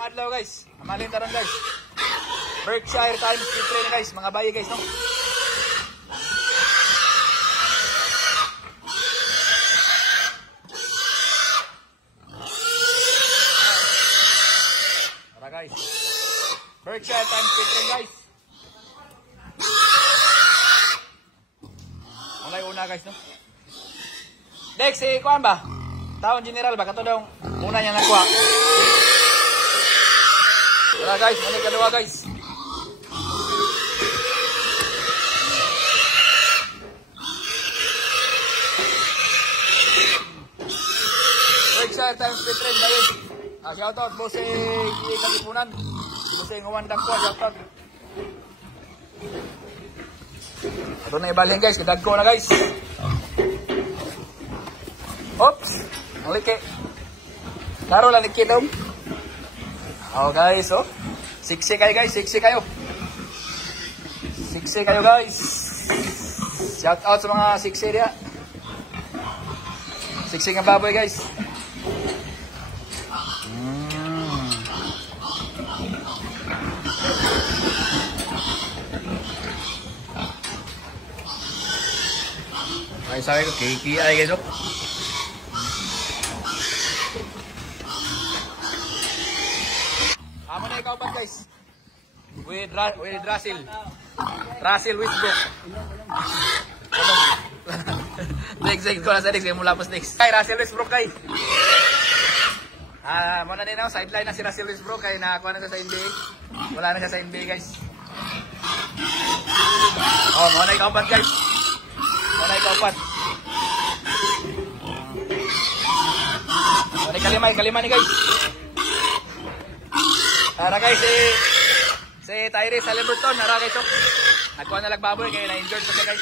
karong adlaw guys. Amalin taron guys. Berkshire times 3 guys, mga bayi guys no. Tara guys. Berkshire times 3 guys. Una guys no. Dex si kuan ba? Taon general ba kato daw una niya nakuha. Tara guys, muna kadua guys. Berkshire times 3 guys. Shout out Bose Kalipunan. Bose Ngawan Dangko, shout out. Ito na ibalhin guys, kadagko na guys. Oops, ang liki. Laro lang liki daw. Oh guys, oh. Siksi kayo guys, siksi kayo. Siksi kayo guys. Shout out sa mga siksi dia. Siksi nga baboy guys. Ay, sabi ko, KPI guys, oh. Amo na ikaw pa guys. With Russell. Russell Westbrook. Next, ko na sa next. Mula po sa next. Kay Russell Westbrook kay. Muna din ako. Sideline na si Russell Westbrook. Kay nakakuha na siya sa NBA. Wala na siya sa NBA guys. Oh, muna ikaw pa guys. Muna ikaw pa. Kalima ni guys. Tara guys, si Tyrese Haliburton, nara guys, oh. Nagkuha na lagbaboy, kaya na-injured pa siya guys.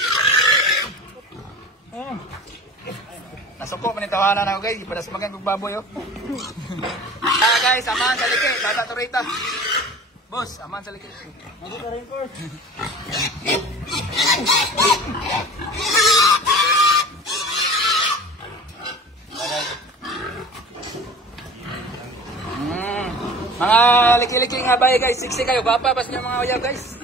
Nasuko, manitawanan ako guys, ipadasmagan kong baboy, oh. Tara guys, amahan sa liki, Tata Turita. Boss, amahan sa liki. Nandito rin course. Mga liki-liki nga bayi guys, siksi kayo, bapa pas niyo mga uyab guys.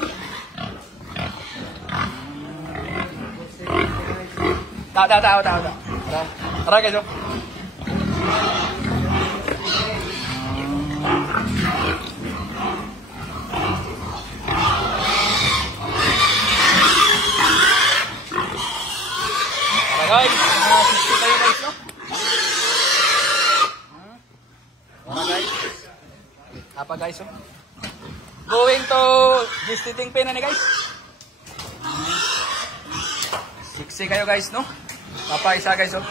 Tara. Tara guys, oh. Tara guys, mga siksi kayo guys, no? Tara guys. Apa guys, oh. Going to visiting pin na ni guys. Siksi kayo guys, no? Papa isa guys, oh.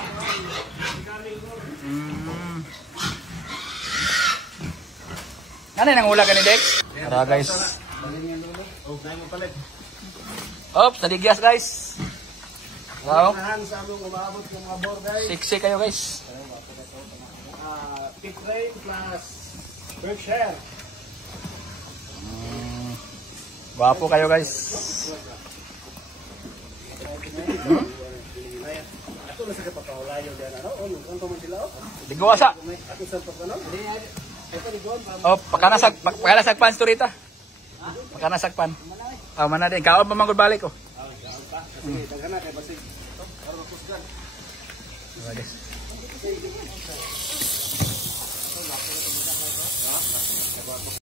Nanay nang ula ka ni Dex? Tara guys. Op, saligyas guys. Wow. Siksi kayo guys. Pick rain plus Berkshire. Wapo kayo guys. Ato na sa kapatawlayo diyan ano? O yung kanto man sila oh. Digwasa. Ato sa ano? Oh, pakanasag pan storita. Pakanasag pan. Ah, mana din kaon pa manggod balik ko. Sige, daghan na kay basig. Para mapusgan. Guys.